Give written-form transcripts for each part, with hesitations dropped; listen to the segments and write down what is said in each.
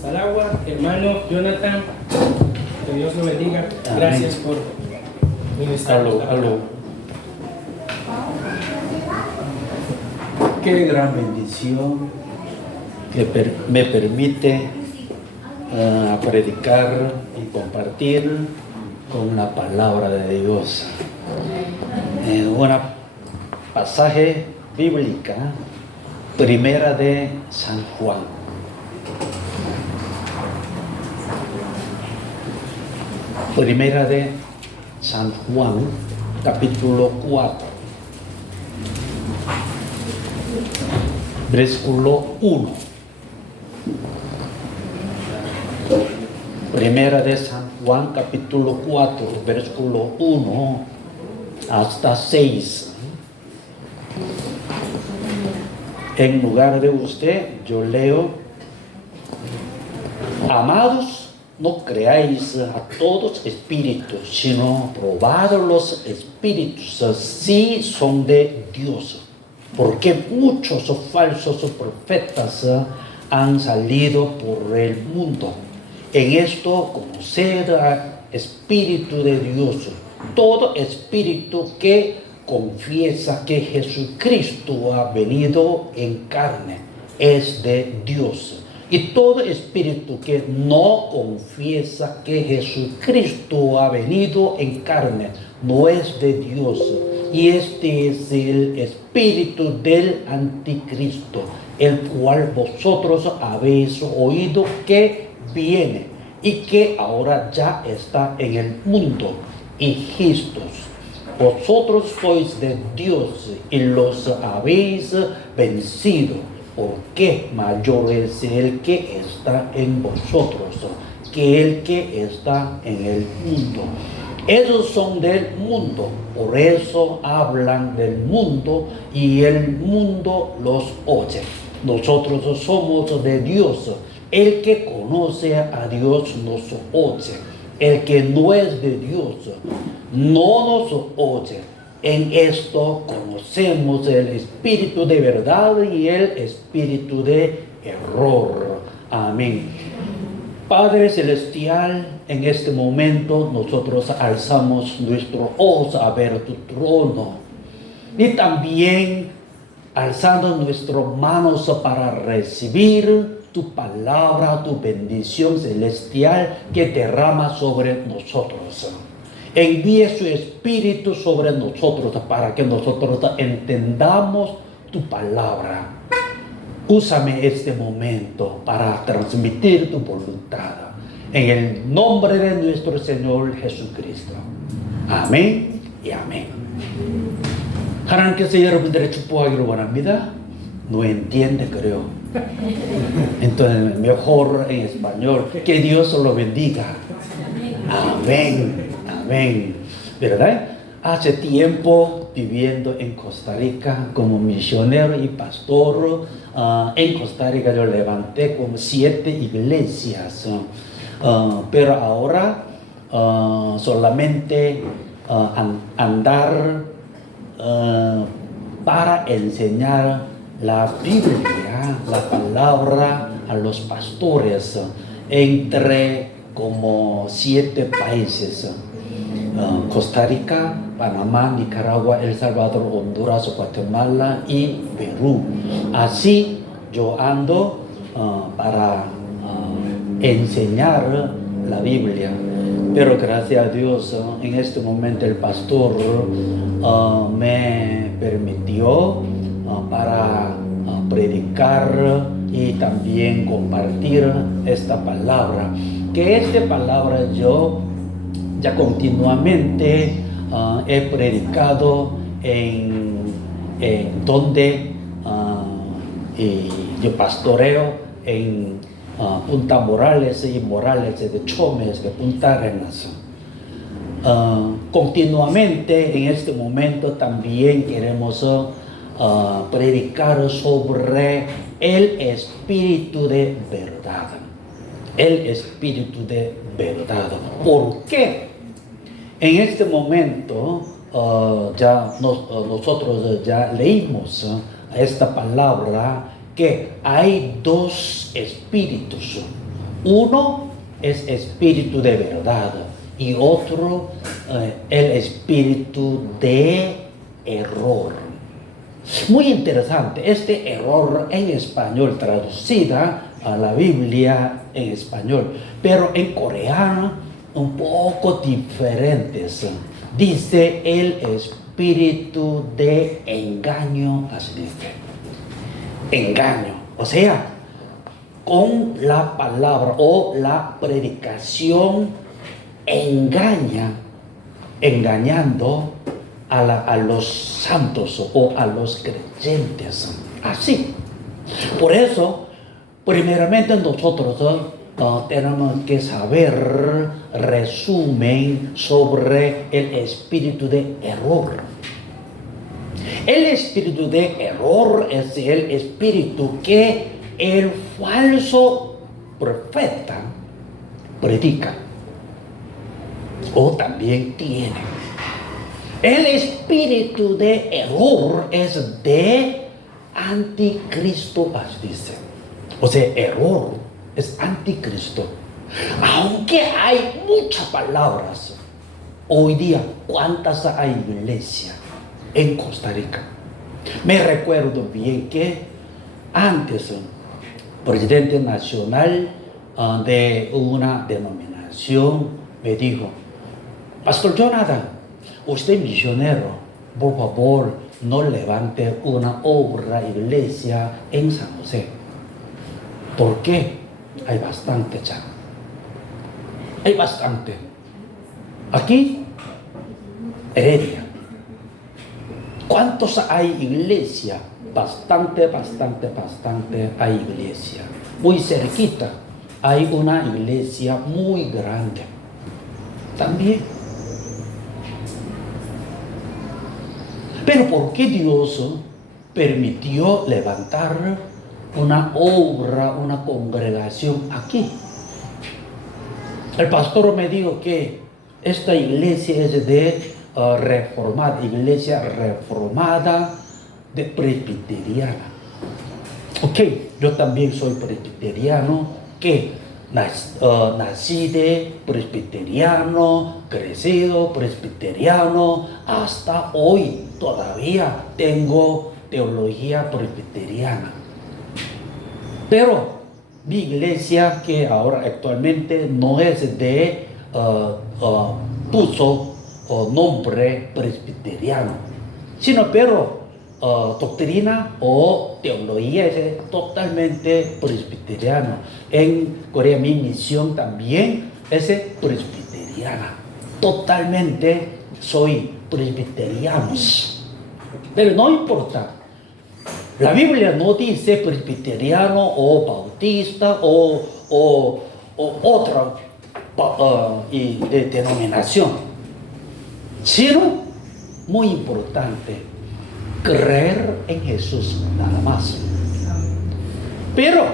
hasta el agua. Hermano Jonathan, que Dios lo bendiga. Gracias por ministrar. Aló. Qué gran bendición que me permite predicar y compartir con la palabra de Dios. Un pasaje bíblica, primera de San Juan. Primera de San Juan, capítulo 4, versículo 1. Primera de San Juan, capítulo 4, versículo 1 hasta 6. En lugar de usted, yo leo: amados, no creáis a todos espíritus, sino probad los espíritus si son de Dios, porque muchos falsos profetas han salido por el mundo. En esto conocer al Espíritu de Dios. Todo espíritu que confiesa que Jesucristo ha venido en carne es de Dios. Y todo espíritu que no confiesa que Jesucristo ha venido en carne no es de Dios. Y este es el espíritu del anticristo, el cual vosotros habéis oído que viene y que ahora ya está en el mundo. Hijitos, vosotros sois de Dios y los habéis vencido, porque mayor es el que está en vosotros que el que está en el mundo. Ellos son del mundo, por eso hablan del mundo y el mundo los oye. Nosotros somos de Dios. El que conoce a Dios nos oye. El que no es de Dios no nos oye. En esto conocemos el espíritu de verdad y el espíritu de error. Amén. Padre Celestial, en este momento nosotros alzamos nuestros ojos a ver tu trono y también alzando nuestras manos para recibir tu palabra, tu bendición celestial que derrama sobre nosotros. Envíe su espíritu sobre nosotros para que nosotros entendamos tu palabra. Úsame este momento para transmitir tu voluntad. En el nombre de nuestro Señor Jesucristo. Amén y amén. 하나님께서 여러분들의 축복하기를 원합니다. No entiende, creo. Entonces, mejor en español. Que Dios lo bendiga. Amén. Amén. ¿Verdad? Hace tiempo viviendo en Costa Rica como misionero y pastor. En Costa Rica yo levanté como 7 iglesias. Pero ahora solamente andar para enseñar la Biblia, la palabra a los pastores entre como 7 países: Costa Rica, Panamá, Nicaragua, El Salvador, Honduras, Guatemala y Perú. Así yo ando para enseñar la Biblia. Pero gracias a Dios, en este momento el pastor me permitió para predicar y también compartir esta palabra. Que esta palabra yo ya continuamente he predicado en donde yo pastoreo en Punta Morales y Morales de Chomes de Punta Arenas. Continuamente en este momento también queremos predicar sobre el espíritu de verdad. El espíritu de verdad. ¿Por qué? En este momento nosotros ya leímos esta palabra, que hay 2 espíritus. Uno es espíritu de verdad y otro el espíritu de error. Muy interesante, este error en español, traducida a la Biblia en español, pero en coreano un poco diferentes. Dice el espíritu de engaño, así dice. Engaño, o sea, con la palabra o la predicación engañando a los santos o a los creyentes. Así. Por eso, primeramente nosotros tenemos que saber resumen sobre el espíritu de error. El espíritu de error es el espíritu que el falso profeta predica o también tiene. El espíritu de error es de anticristo, así dice. O sea, error es anticristo. Aunque hay muchas palabras, hoy día, ¿cuántas hay iglesia en Costa Rica? Me recuerdo bien que antes, presidente nacional de una denominación me dijo: Pastor Jonathan, usted misionero, por favor, no levante una obra iglesia en San José. ¿Por qué? Hay bastante ya. Hay bastante. Aquí, Heredia. ¿Cuántos hay iglesia? Bastante hay iglesia. Muy cerquita hay una iglesia muy grande. También. Pero ¿por qué Dios permitió levantar una obra, una congregación aquí? El pastor me dijo que esta iglesia es de reformada, iglesia reformada de presbiteriana. Ok, yo también soy presbiteriano, que nací de presbiteriano, crecido presbiteriano, hasta hoy todavía tengo teología presbiteriana. Pero mi iglesia, que ahora actualmente no es de puso nombre presbiteriano, sino pero doctrina o teología es totalmente presbiteriano. En Corea mi misión también es presbiteriana. Totalmente soy presbiterianos. Pero no importa. La Biblia no dice presbiteriano o bautista o otra denominación, sino, muy importante, creer en Jesús nada más. Pero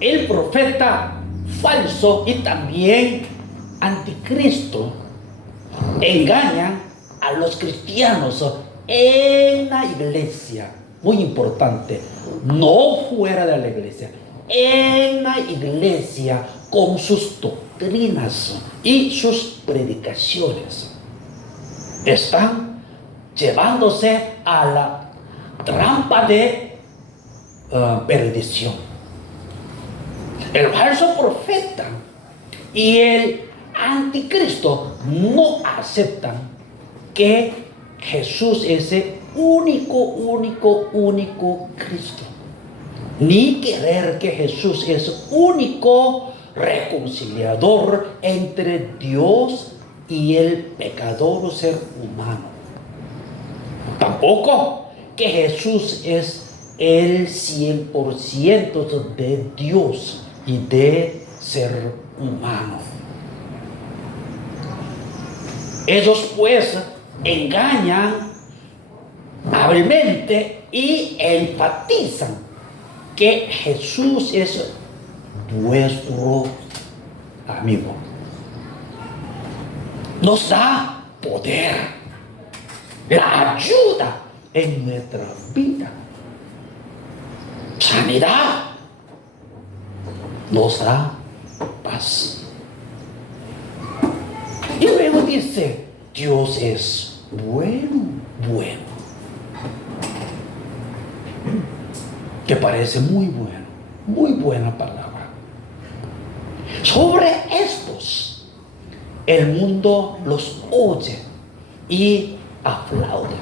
el profeta falso y también anticristo engañan a los cristianos en la iglesia. Muy importante, no fuera de la iglesia, en la iglesia con sus doctrinas y sus predicaciones. Están llevándose a la trampa de perdición. El falso profeta y el anticristo no aceptan que Jesús es el único Cristo, ni creer que Jesús es único reconciliador entre Dios y el pecador ser humano. Tampoco que Jesús es el 100% de Dios y de ser humano. Ellos pues engañan hábilmente y enfatizan que Jesús es nuestro amigo. Nos da poder, la ayuda en nuestra vida, sanidad, nos da más. Y luego dice, Dios es bueno, bueno. Que parece muy bueno, muy buena palabra. Sobre estos, el mundo los oye y aplaude.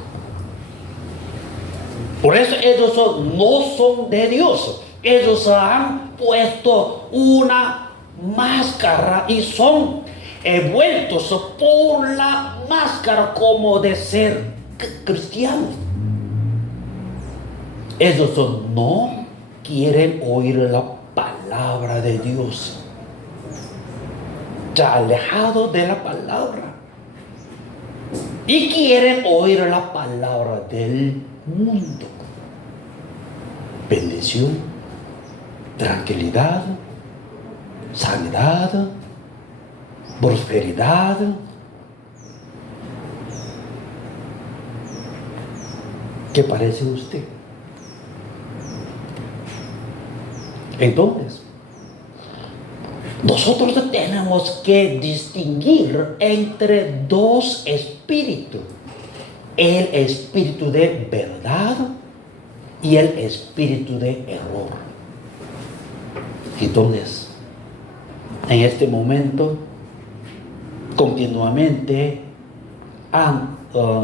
Por eso ellos no son de Dios. Ellos han puesto una máscara y son envueltos por la máscara como de ser cristianos. Ellos no quieren oír la palabra de Dios. Ya alejados de la palabra. Y quieren oír la palabra del mundo. Bendición, tranquilidad, sanidad, prosperidad. ¿Qué parece usted? Entonces, nosotros tenemos que distinguir entre dos espíritus. El espíritu de verdad y el espíritu de error. Entonces, en este momento, continuamente,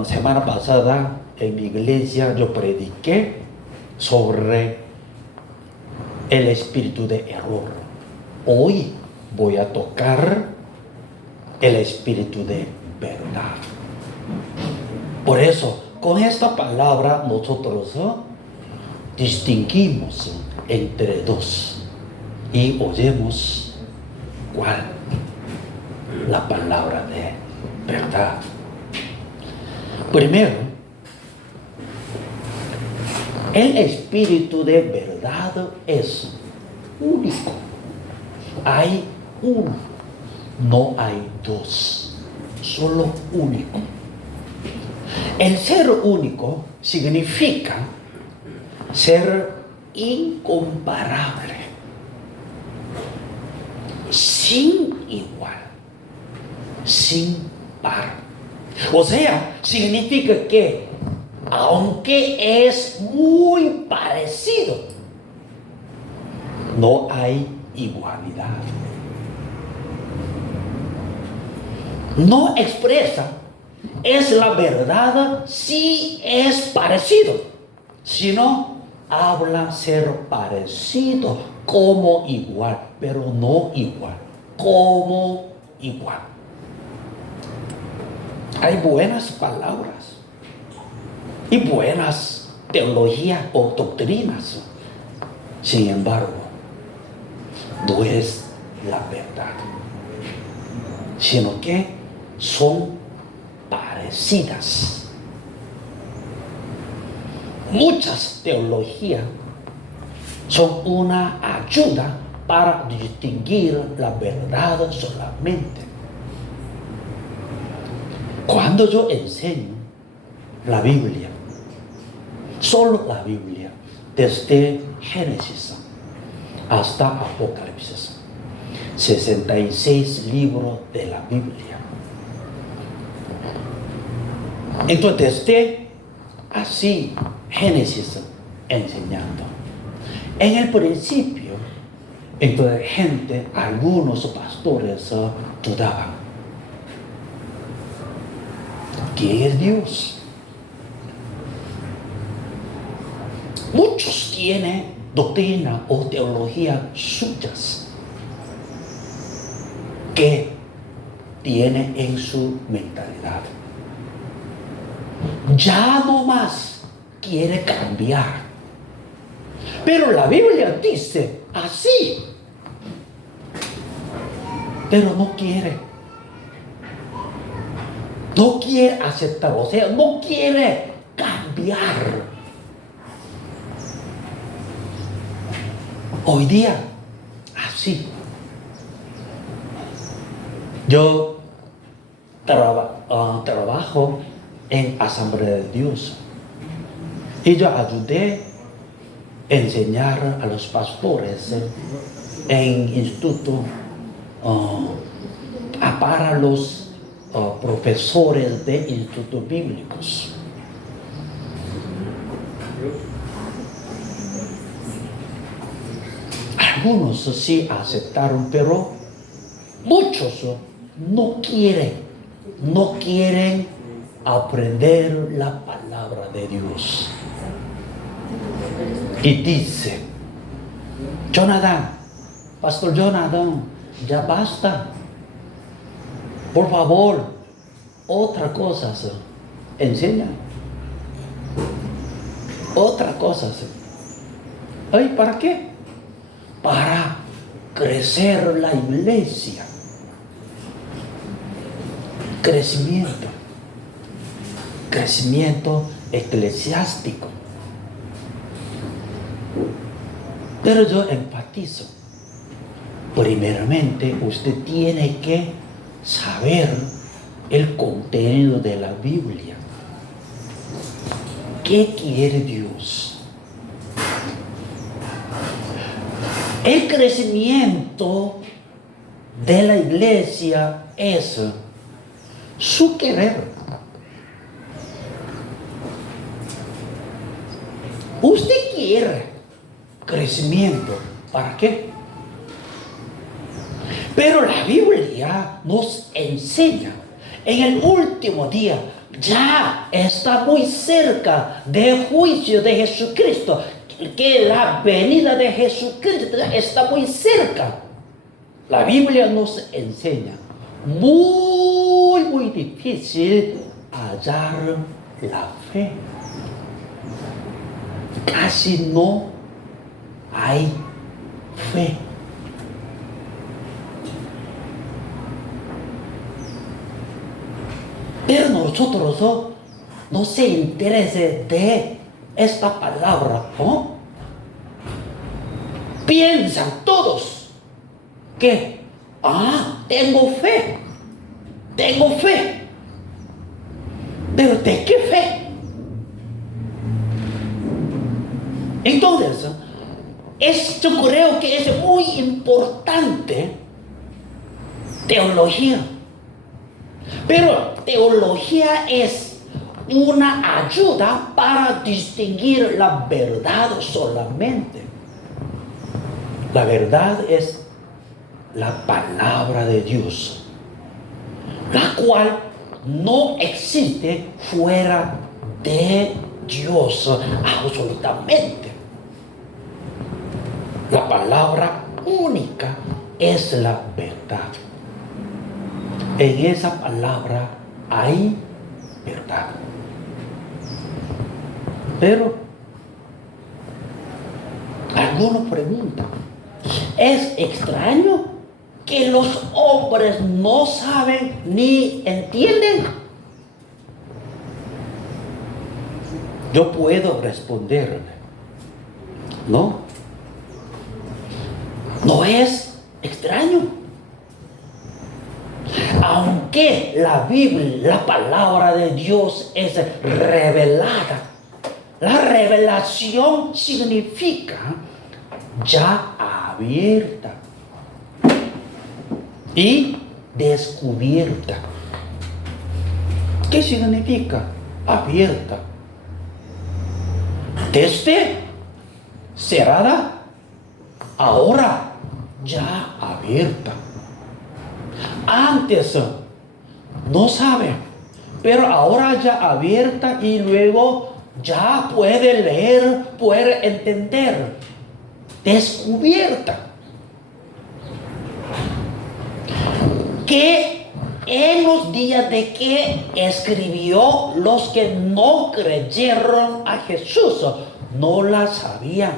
semana pasada en mi iglesia yo prediqué sobre el espíritu de error. Hoy voy a tocar el espíritu de verdad. Por eso, con esta palabra nosotros distinguimos entre dos y oyemos cuál, la palabra de verdad. Primero, el espíritu de verdad es único. Hay uno, no hay dos, solo único. El ser único significa ser incomparable, sin igual, sin par. O sea, significa que aunque es muy parecido, no hay igualdad. No expresa es la verdad si es parecido, sino habla ser parecido como igual, pero no igual, como igual. Hay buenas palabras y buenas teologías o doctrinas. Sin embargo, no es la verdad, sino que son parecidas. Muchas teologías son una ayuda para distinguir la verdad solamente. Cuando yo enseño la Biblia, solo la Biblia, desde Génesis hasta Apocalipsis, 66 libros de la Biblia. Entonces, desde así, Génesis enseñando. En el principio, entonces algunos pastores dudaban. ¿Quién es Dios? Muchos tienen doctrina o teología suyas que tienen en su mentalidad. Ya no más quiere cambiar. Pero la Biblia dice así. Pero no quiere. No quiere aceptar, o sea, no quiere cambiar. Hoy día, así. Yo trabajo en Asamblea de Dios. Y yo ayudé a enseñar a los pastores en instituto para los profesores de institutos bíblicos. Algunos sí aceptaron, pero muchos no quieren aprender la palabra de Dios. Y dice, Jonathan, Pastor Jonathan, ya basta. Por favor, otra cosa enseña. Otra cosa. ¿Ay, para qué? Para crecer la iglesia. Crecimiento eclesiástico. Pero yo enfatizo, primeramente usted tiene que saber el contenido de la Biblia. ¿Qué quiere Dios? El crecimiento de la iglesia es su querer. Usted quiere crecimiento. ¿Para qué? Pero la Biblia nos enseña en el último día, ya está muy cerca del juicio de Jesucristo, que la venida de Jesucristo está muy cerca. La Biblia nos enseña, muy difícil hallar la fe. Casi no hay fe. Pero nosotros no se interese de esta palabra, ¿no? Piensan todos que, tengo fe. Pero ¿de qué fe? Entonces, yo creo que es muy importante teología. Pero teología es una ayuda para distinguir la verdad solamente. La verdad es la palabra de Dios, la cual no existe fuera de Dios absolutamente. La palabra única es la verdad. En esa palabra hay verdad. Pero algunos preguntan, ¿es extraño que los hombres no saben ni entienden? Yo puedo responderle, no es extraño. Aunque la Biblia, la palabra de Dios es revelada, la revelación significa ya abierta y descubierta. ¿Qué significa abierta? Desde cerrada, ahora ya abierta. Antes no sabe, pero ahora ya abierta y luego ya puede leer, puede entender. Descubierta. Que en los días de que escribió, los que no creyeron a Jesús no la sabían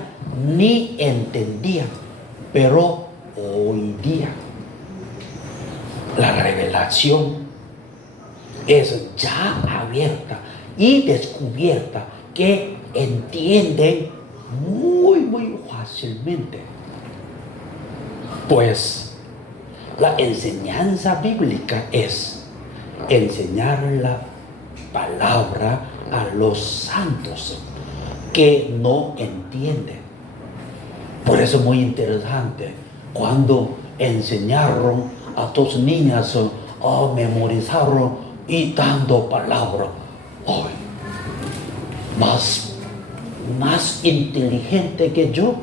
ni entendían, pero hoy día la revelación es ya abierta y descubierta, que entienden muy fácilmente. Pues la enseñanza bíblica es enseñar la palabra a los santos que no entienden. Por eso es muy interesante cuando enseñaron a dos niñas a memorizar y dando palabra. Ay, más inteligente que yo.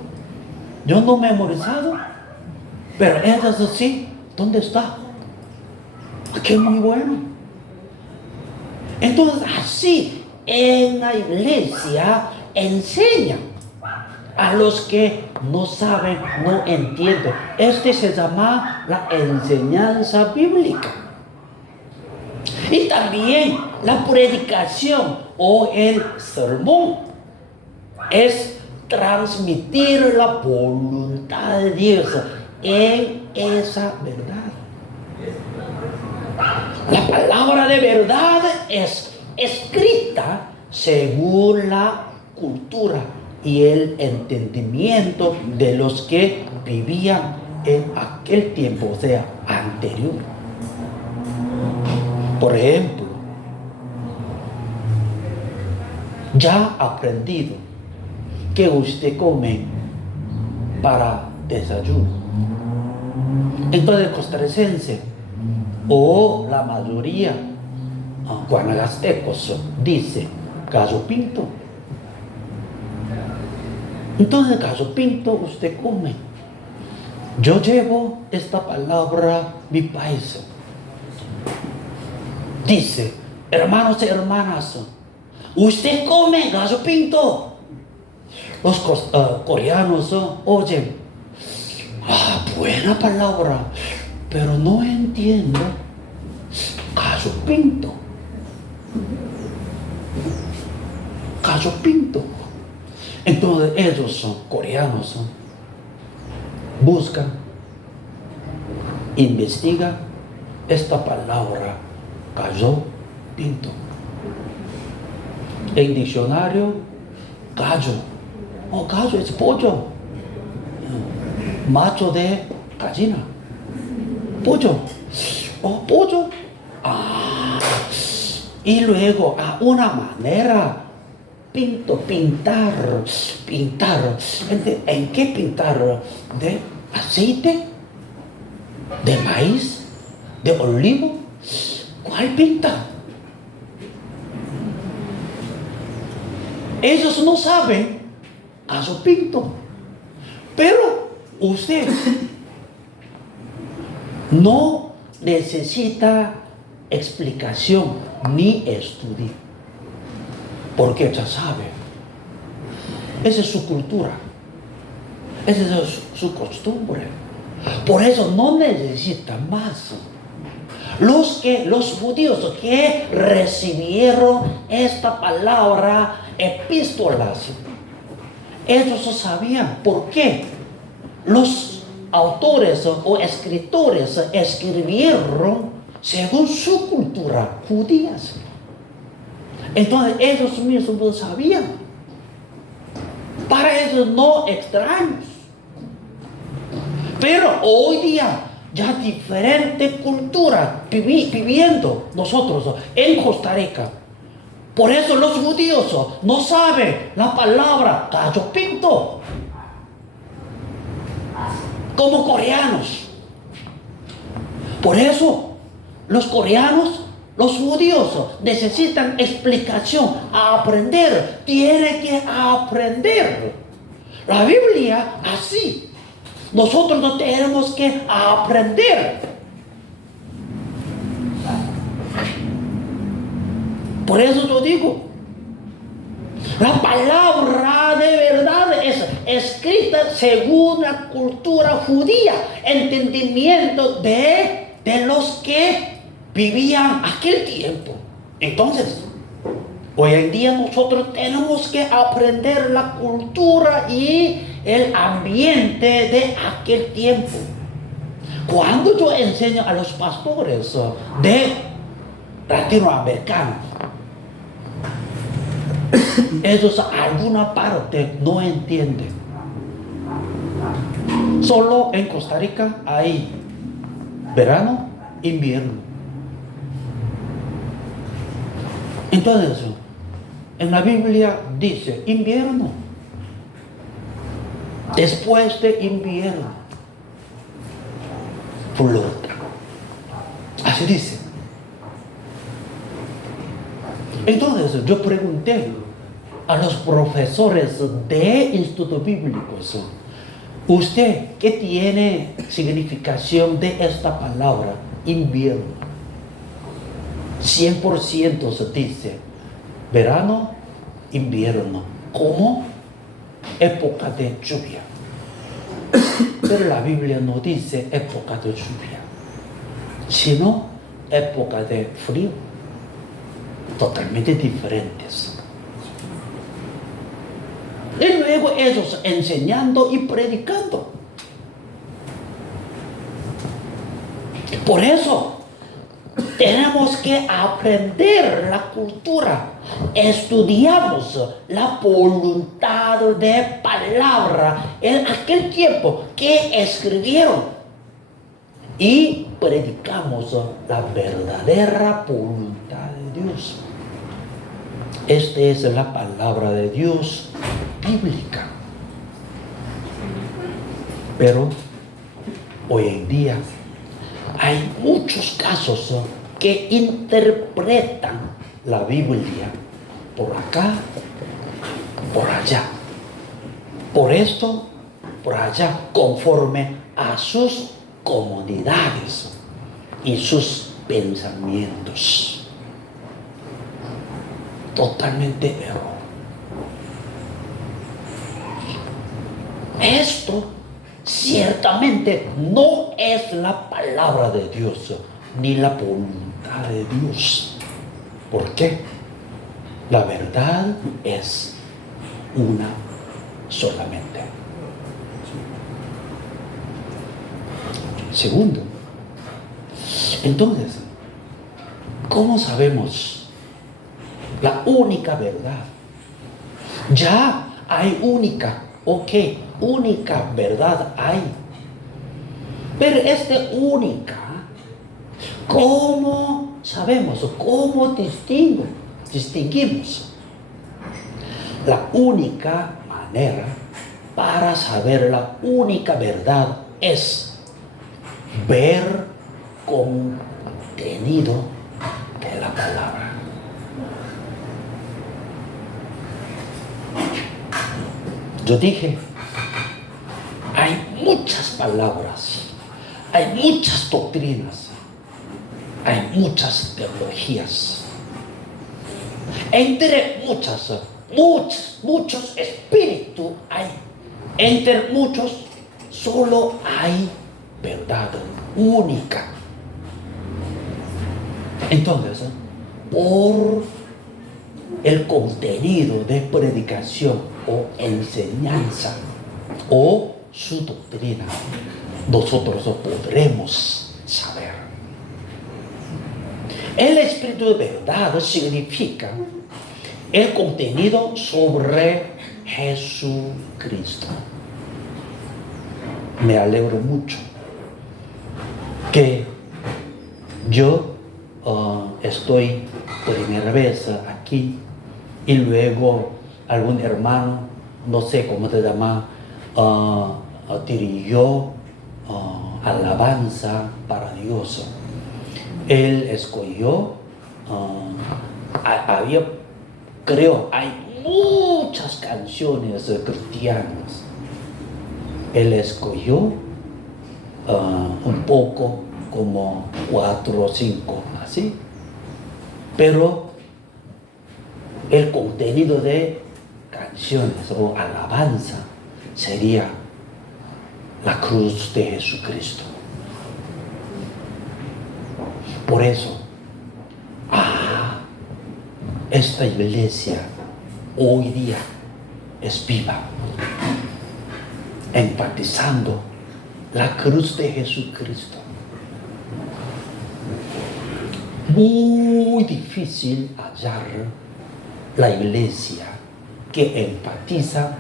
Yo no he memorizado, pero ellas sí. ¿Dónde está? Aquí es muy bueno. Entonces, así en la iglesia enseñan a los que no saben, no entienden. Este se llama la enseñanza bíblica. Y también la predicación o el sermón es transmitir la voluntad de Dios en esa verdad. La palabra de verdad es escrita según la cultura y el entendimiento de los que vivían en aquel tiempo, o sea, anterior. Por ejemplo, ya ha aprendido que usted come para desayuno. Entonces, el costarricense o la mayoría guanagastecos dice gallo pinto. Entonces, gallo pinto usted come. Yo llevo esta palabra mi país. Dice, hermanos y hermanas, usted come gallo pinto. Los coreanos oyen, buena palabra, pero no entiendo gallo pinto. Gallo pinto. Entonces ellos son coreanos, buscan, investigan esta palabra gallo pinto. En diccionario, gallo. Gallo es pollo. Macho de gallina. Pollo. Pollo. Y luego, a una manera, pintar. ¿En qué pintar? ¿De aceite? ¿De maíz? ¿De olivo? ¿Cuál pinta? Ellos no saben gallo pinto. Pero usted no necesita explicación ni estudio, porque ya sabe. Esa es su cultura, esa es su costumbre. Por eso no necesita más. Los judíos que recibieron esta palabra epístolas, ellos sabían por qué los autores o escritores escribieron según su cultura judías. Entonces ellos mismos lo sabían. Para ellos no extraños. Pero hoy día ya diferente cultura viviendo nosotros en Costa Rica. Por eso los judíos no saben la palabra gallo pinto como coreanos. Por eso los coreanos, los judíos necesitan explicación, aprender, tienen que aprender. La Biblia así. Nosotros no tenemos que aprender. Por eso yo digo, la palabra de verdad es escrita según la cultura judía, entendimiento de los que vivían aquel tiempo. Entonces, hoy en día nosotros tenemos que aprender la cultura y el ambiente de aquel tiempo. Cuando yo enseño a los pastores de latinoamericanos, ellos alguna parte no entienden. Solo en Costa Rica hay verano, invierno. Entonces, en la Biblia dice invierno. Después de invierno, flota. Así dice. Entonces yo pregunté a los profesores de institutos bíblicos, ¿usted qué tiene significación de esta palabra invierno? 100% se dice verano, invierno, como época de lluvia. Pero la Biblia no dice época de lluvia, sino época de frío, totalmente diferentes. Y luego ellos enseñando y predicando. Por eso tenemos que aprender la cultura. Estudiamos la voluntad de palabra en aquel tiempo que escribieron. Y predicamos la verdadera voluntad de Dios. Esta es la palabra de Dios bíblica. Pero hoy en día hay muchos casos que interpretan la Biblia por acá, por allá, por esto, por allá, conforme a sus comodidades y sus pensamientos. Totalmente error. Esto ciertamente no es la palabra de Dios ni la voluntad de Dios. ¿Por qué? La verdad es una solamente. Segundo, entonces, ¿cómo sabemos la única verdad? Ya hay única, ok, única verdad hay. Pero esta única, ¿cómo sabemos? ¿Cómo distinguimos? La única manera para saber la única verdad es ver contenido de la palabra. Yo dije, hay muchas palabras, hay muchas doctrinas, hay muchas teologías. Entre muchos espíritus hay. Entre muchos solo hay verdad única. Entonces, por el contenido de predicación o enseñanza o su doctrina, nosotros podremos saber. El espíritu de verdad significa el contenido sobre Jesucristo. Me alegro mucho que yo estoy primera vez aquí y luego algún hermano, no sé cómo se llama, dirigió alabanza para Dios. Él escogió, creo, hay muchas canciones cristianas. Él escogió un poco, como 4 o 5, así. Pero el contenido de canciones o alabanza sería la cruz de Jesucristo. Por eso, esta iglesia hoy día es viva, enfatizando la cruz de Jesucristo. Muy difícil hallar la iglesia que enfatiza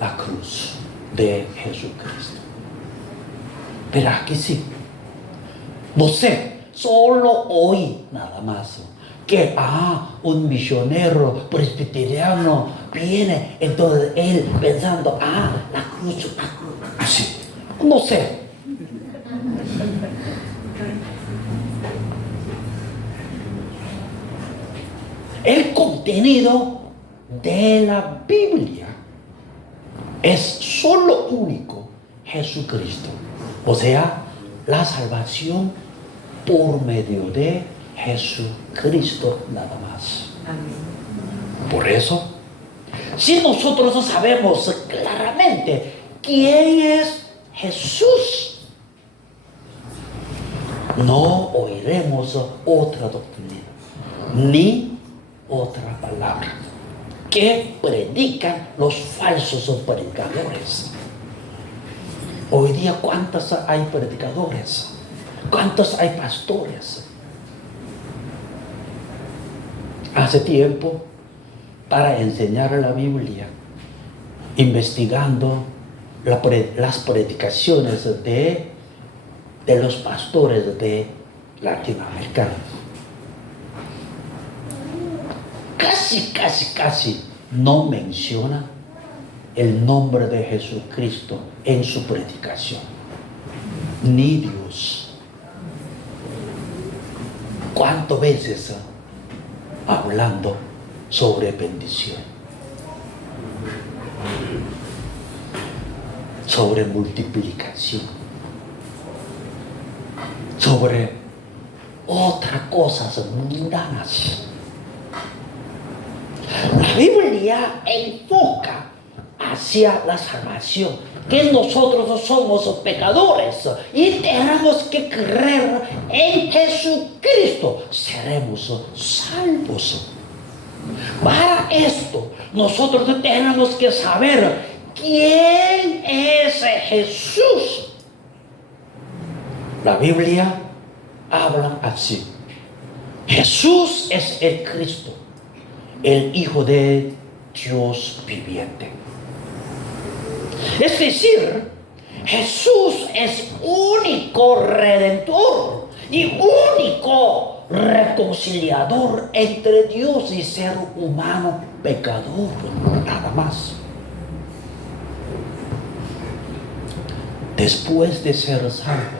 la cruz de Jesucristo. Pero aquí sí. No sé, solo hoy nada más que un misionero presbiteriano viene, entonces él pensando, la cruz, sí, no sé. El contenido de la Biblia es solo único: Jesucristo. O sea, la salvación por medio de Jesucristo nada más. Por eso, si nosotros sabemos claramente quién es Jesús, no oiremos otra doctrina ni otra palabra que predican los falsos predicadores. Hoy día, ¿cuántos hay predicadores? ¿Cuántos hay pastores? Hace tiempo, para enseñar la Biblia, investigando las predicaciones de los pastores de latinoamericanos, casi no menciona el nombre de Jesucristo en su predicación, ni Dios. ¿Cuántas veces hablando sobre bendición, sobre multiplicación, sobre otras cosas mundanas? La Biblia enfoca hacia la salvación, que nosotros somos pecadores y tenemos que creer en Jesucristo, seremos salvos. Para esto, nosotros tenemos que saber quién es Jesús. La Biblia habla así: Jesús es el Cristo, el Hijo de Dios viviente. Es decir, Jesús es único redentor y único reconciliador entre Dios y ser humano pecador, nada más. Después de ser salvo,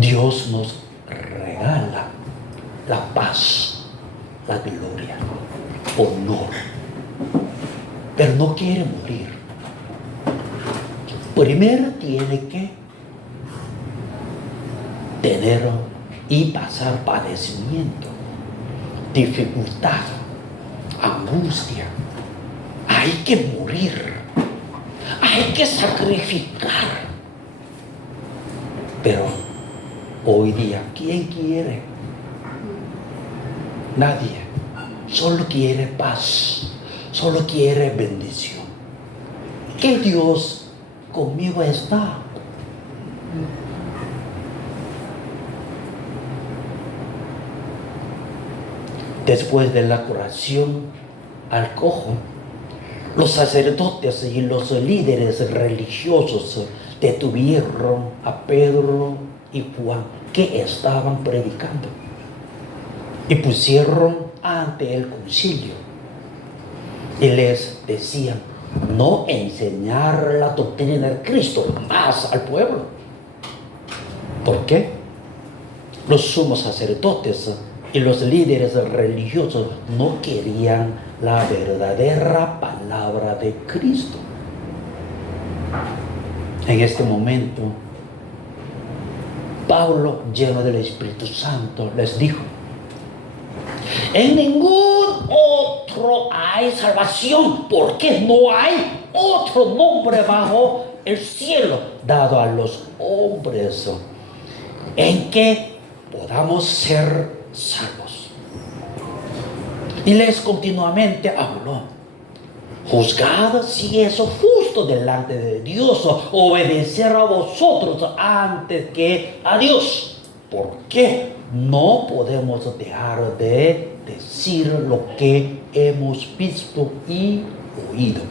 Dios nos regala la paz, la gloria, honor, pero no quiere morir. Primero tiene que tener y pasar padecimiento, dificultad, angustia. Hay que morir, hay que sacrificar. Pero hoy día, ¿quién quiere? Nadie. Solo quiere paz, solo quiere bendición. Que Dios conmigo está. Después de la curación al cojo, los sacerdotes y los líderes religiosos detuvieron a Pedro y Juan, que estaban predicando, y pusieron ante el concilio y les decían no enseñar la doctrina de Cristo más al pueblo. ¿Por qué? Los sumos sacerdotes y los líderes religiosos no querían la verdadera palabra de Cristo. En este momento, Pablo, lleno del Espíritu Santo, les dijo: en ningún otro hay salvación, porque no hay otro nombre bajo el cielo dado a los hombres en que podamos ser salvos. Y les continuamente habló: juzgad si es justo delante de Dios obedecer a vosotros antes que a Dios. ¿Por qué no podemos dejar de decir lo que hemos visto y oído?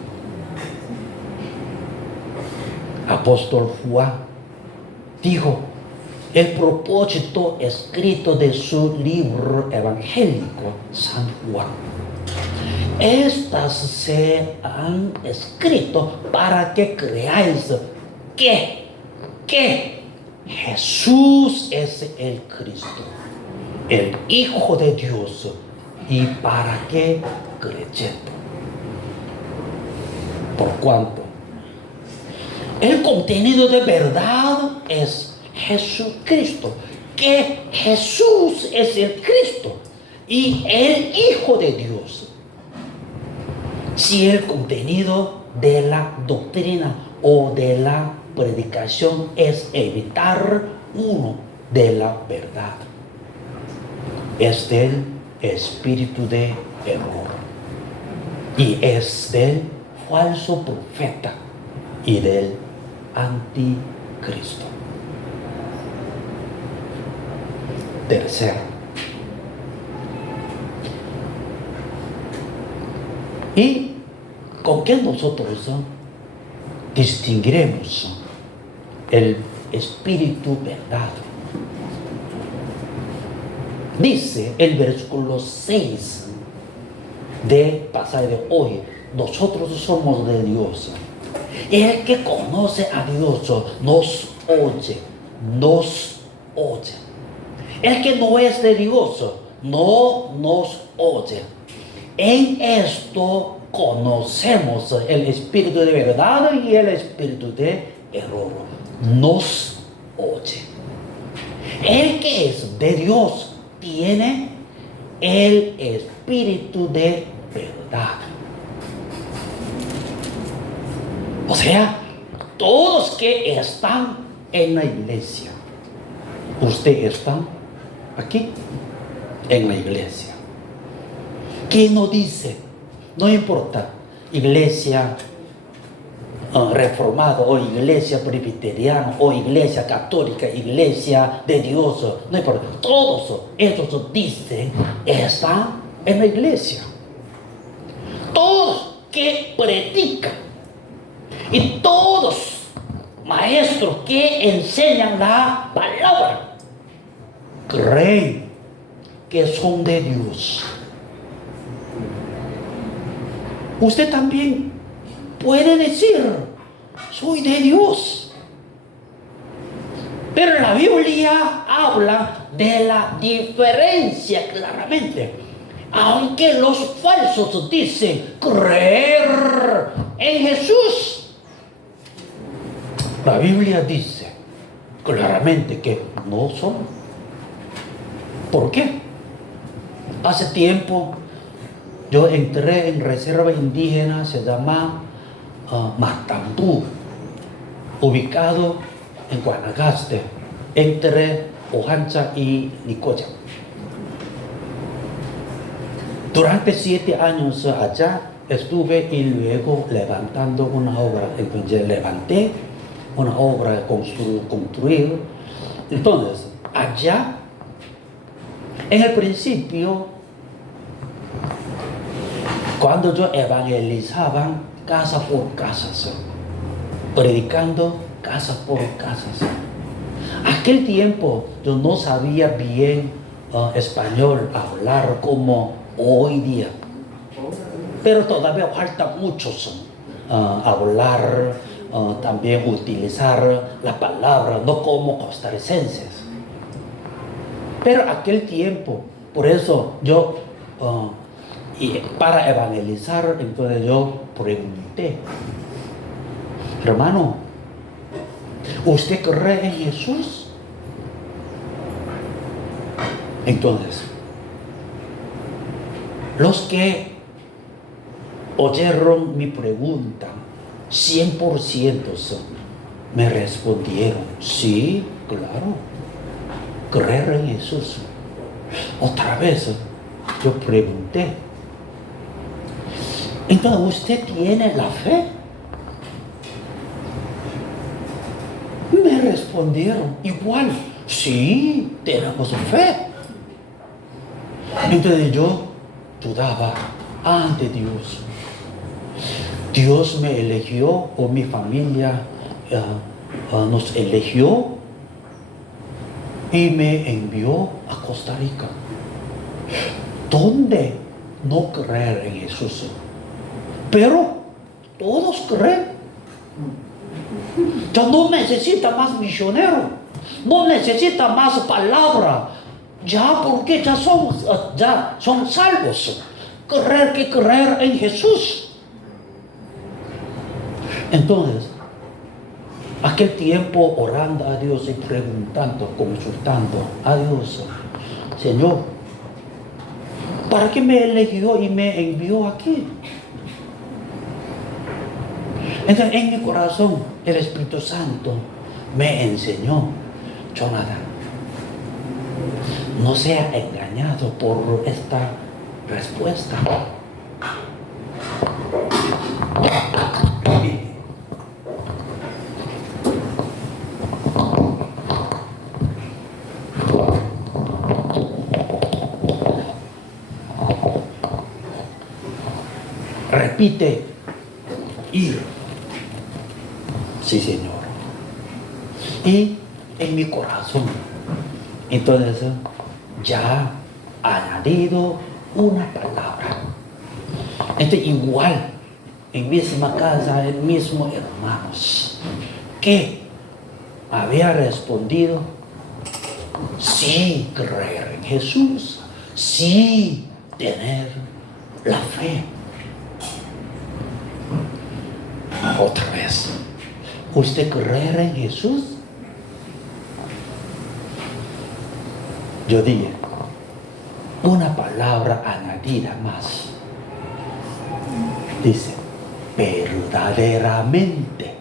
Apóstol Juan dijo el propósito escrito de su libro evangélico, San Juan: estas se han escrito para que creáis que Jesús es el Cristo, el Hijo de Dios. ¿Y para qué creyendo? Por cuanto el contenido de verdad es Jesucristo, que Jesús es el Cristo y el Hijo de Dios. Si el contenido de la doctrina o de la predicación es evitar uno de la verdad, es del espíritu de error y es del falso profeta y del anticristo. Tercero, ¿y con qué nosotros distinguiremos el espíritu verdad? Dice el versículo 6 de pasaje de hoy: nosotros somos de Dios. El que conoce a Dios nos oye. El que no es de Dios no nos oye. En esto conocemos el espíritu de verdad y el espíritu de error. Nos oye. El que es de Dios tiene el espíritu de verdad. O sea, todos que están en la iglesia, usted está aquí en la iglesia. ¿Qué nos dice? No importa, iglesia reformada o iglesia presbiteriana o iglesia católica, iglesia de Dios, no importa. Todos ellos dicen están en la iglesia. Todos que predican y todos maestros que enseñan la palabra creen que son de Dios. Usted también puede decir, soy de Dios. Pero la Biblia habla de la diferencia claramente. Aunque los falsos dicen creer en Jesús, la Biblia dice claramente que no son. ¿Por qué? Hace tiempo yo entré en reserva indígena, se llama Matambú, ubicado en Guanacaste, entre Ojancha y Nicoya. Durante 7 años allá estuve y luego levantando una obra. Entonces levanté una obra de construir. Entonces, allá, en el principio, cuando yo evangelizaba casa por casa, predicando casa por casa. Aquel tiempo yo no sabía bien español, hablar como hoy día. Pero todavía falta muchos hablar, también utilizar la palabra, no como costarricenses. Pero aquel tiempo, por eso yo, y para evangelizar, entonces yo pregunté, hermano, ¿usted cree en Jesús? Entonces, los que oyeron mi pregunta, 100% me respondieron, sí, claro, creer en Jesús. Otra vez yo pregunté, entonces, ¿usted tiene la fe? Me respondieron igual, sí, tenemos fe. Entonces yo dudaba ante Dios. Dios me eligió, o mi familia nos eligió y me envió a Costa Rica. ¿Dónde no creer en Jesús? Pero todos creen. Ya no necesita más misionero, no necesita más palabra. ya porque ya son salvos. Creer en Jesús. Entonces, aquel tiempo orando a Dios y preguntando, consultando a Dios, Señor, ¿para qué me eligió y me envió aquí? Entonces, en mi corazón, el Espíritu Santo me enseñó, Jonathan, no sea engañado por esta respuesta. Repite, ir. Sí, Señor. Y en mi corazón, entonces ya añadido una palabra. Entonces igual, en misma casa, el mismo hermanos, que había respondido, sí creer en Jesús, sí tener la fe. Otra vez, ¿usted cree en Jesús? Yo dije, una palabra añadida más. Dice, verdaderamente.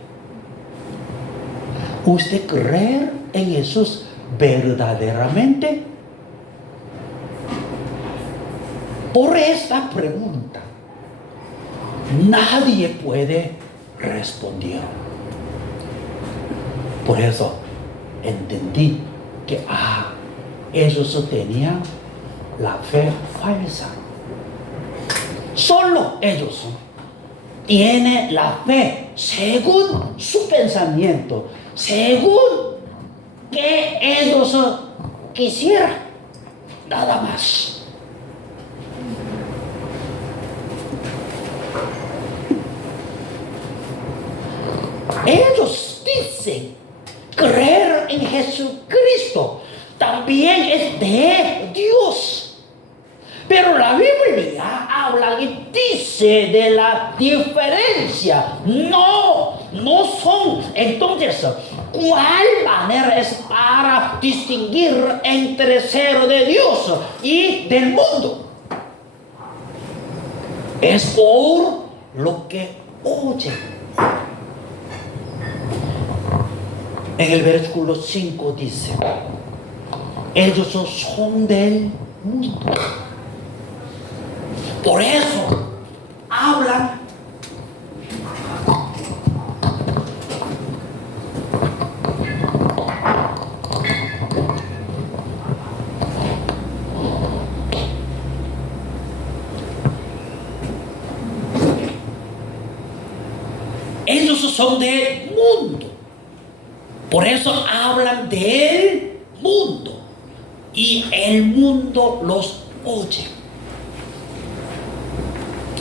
¿Usted cree en Jesús verdaderamente? Por esta pregunta, nadie puede responder. Por eso entendí que ellos tenían la fe falsa. Solo ellos tienen la fe según su pensamiento, según que ellos quisieran, nada más. Ellos dicen creer en Jesucristo también es de Dios. Pero la Biblia habla y dice de la diferencia. No son. Entonces, ¿cuál manera es para distinguir entre ser de Dios y del mundo? Es por lo que oyen. En el versículo 5 dice, ellos son del mundo. Por eso hablan ellos son del mundo. Por eso hablan del mundo y el mundo los oye.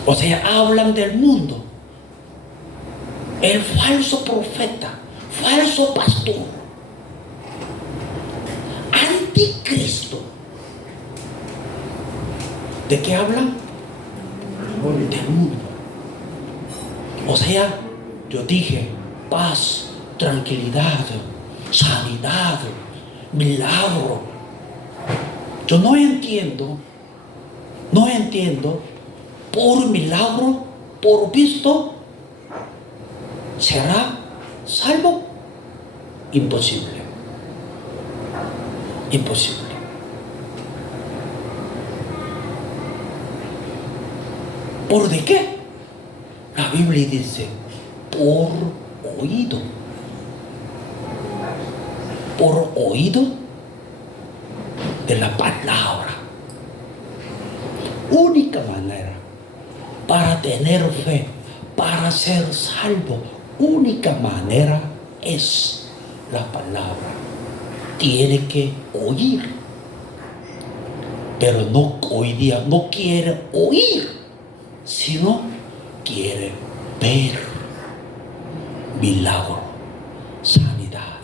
O sea, hablan del mundo. El falso profeta, falso pastor, anticristo. ¿De qué hablan? Del mundo. O sea, yo dije, paz, tranquilidad, sanidad, milagro. Yo no entiendo por milagro, por visto, ¿será salvo? Imposible. Imposible. ¿Por de qué? La Biblia dice, por oído. Por oído de la palabra. Única manera para tener fe, para ser salvo, única manera es la palabra. Tiene que oír. Pero no, hoy día no quiere oír, sino quiere ver milagro, sanidad.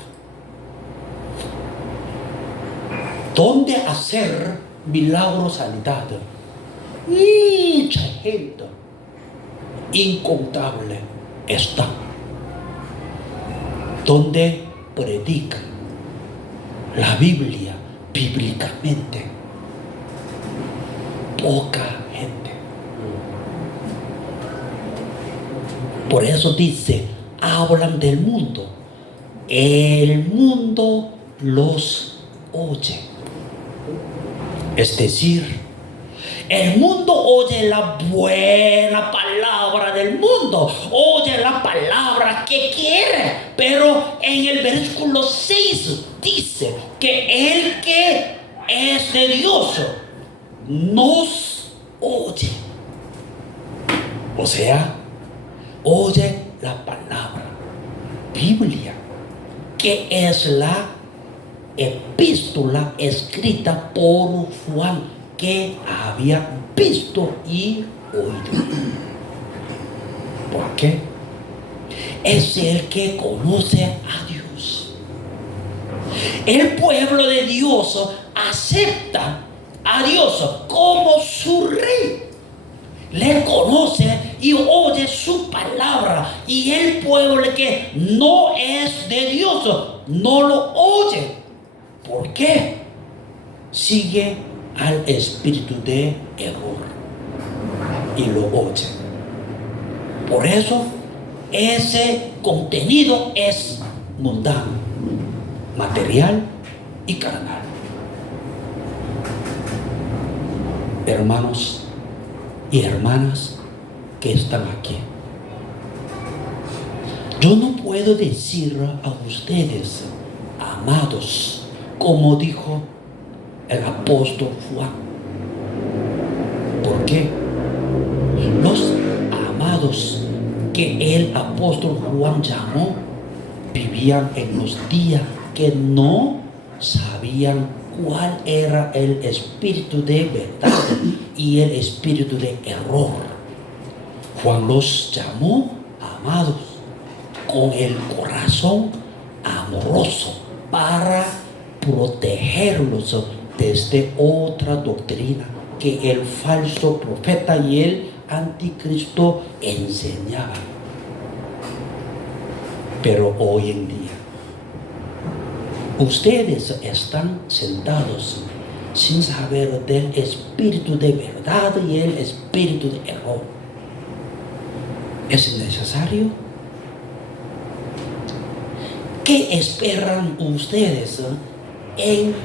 donde hacer milagros, sanidad. Mucha gente incontable está donde predican la Biblia bíblicamente. Poca gente. Por eso dice, hablan del mundo. El mundo los oye. Es decir, el mundo oye la buena palabra del mundo, oye la palabra que quiere, pero en el versículo 6 dice que el que es de Dios nos oye. O sea, oye la palabra, Biblia, que es la epístola escrita por Juan, que había visto y oído. ¿Por qué? Es el que conoce a Dios. El pueblo de Dios acepta a Dios como su rey. Le conoce y oye su palabra. Y el pueblo que no es de Dios no lo oye. ¿Por qué? Sigue al espíritu de error y lo oye. Por eso ese contenido es mundano, material y carnal. Hermanos y hermanas que están aquí, yo no puedo decir a ustedes, amados, como dijo el apóstol Juan. ¿Por qué? Los amados que el apóstol Juan llamó vivían en los días que no sabían cuál era el espíritu de verdad y el espíritu de error. Juan los llamó amados con el corazón amoroso para protegerlos desde otra doctrina que el falso profeta y el anticristo enseñaban. Pero hoy en día ustedes están sentados sin saber del espíritu de verdad y el espíritu de error. ¿Es necesario? ¿Qué esperan ustedes en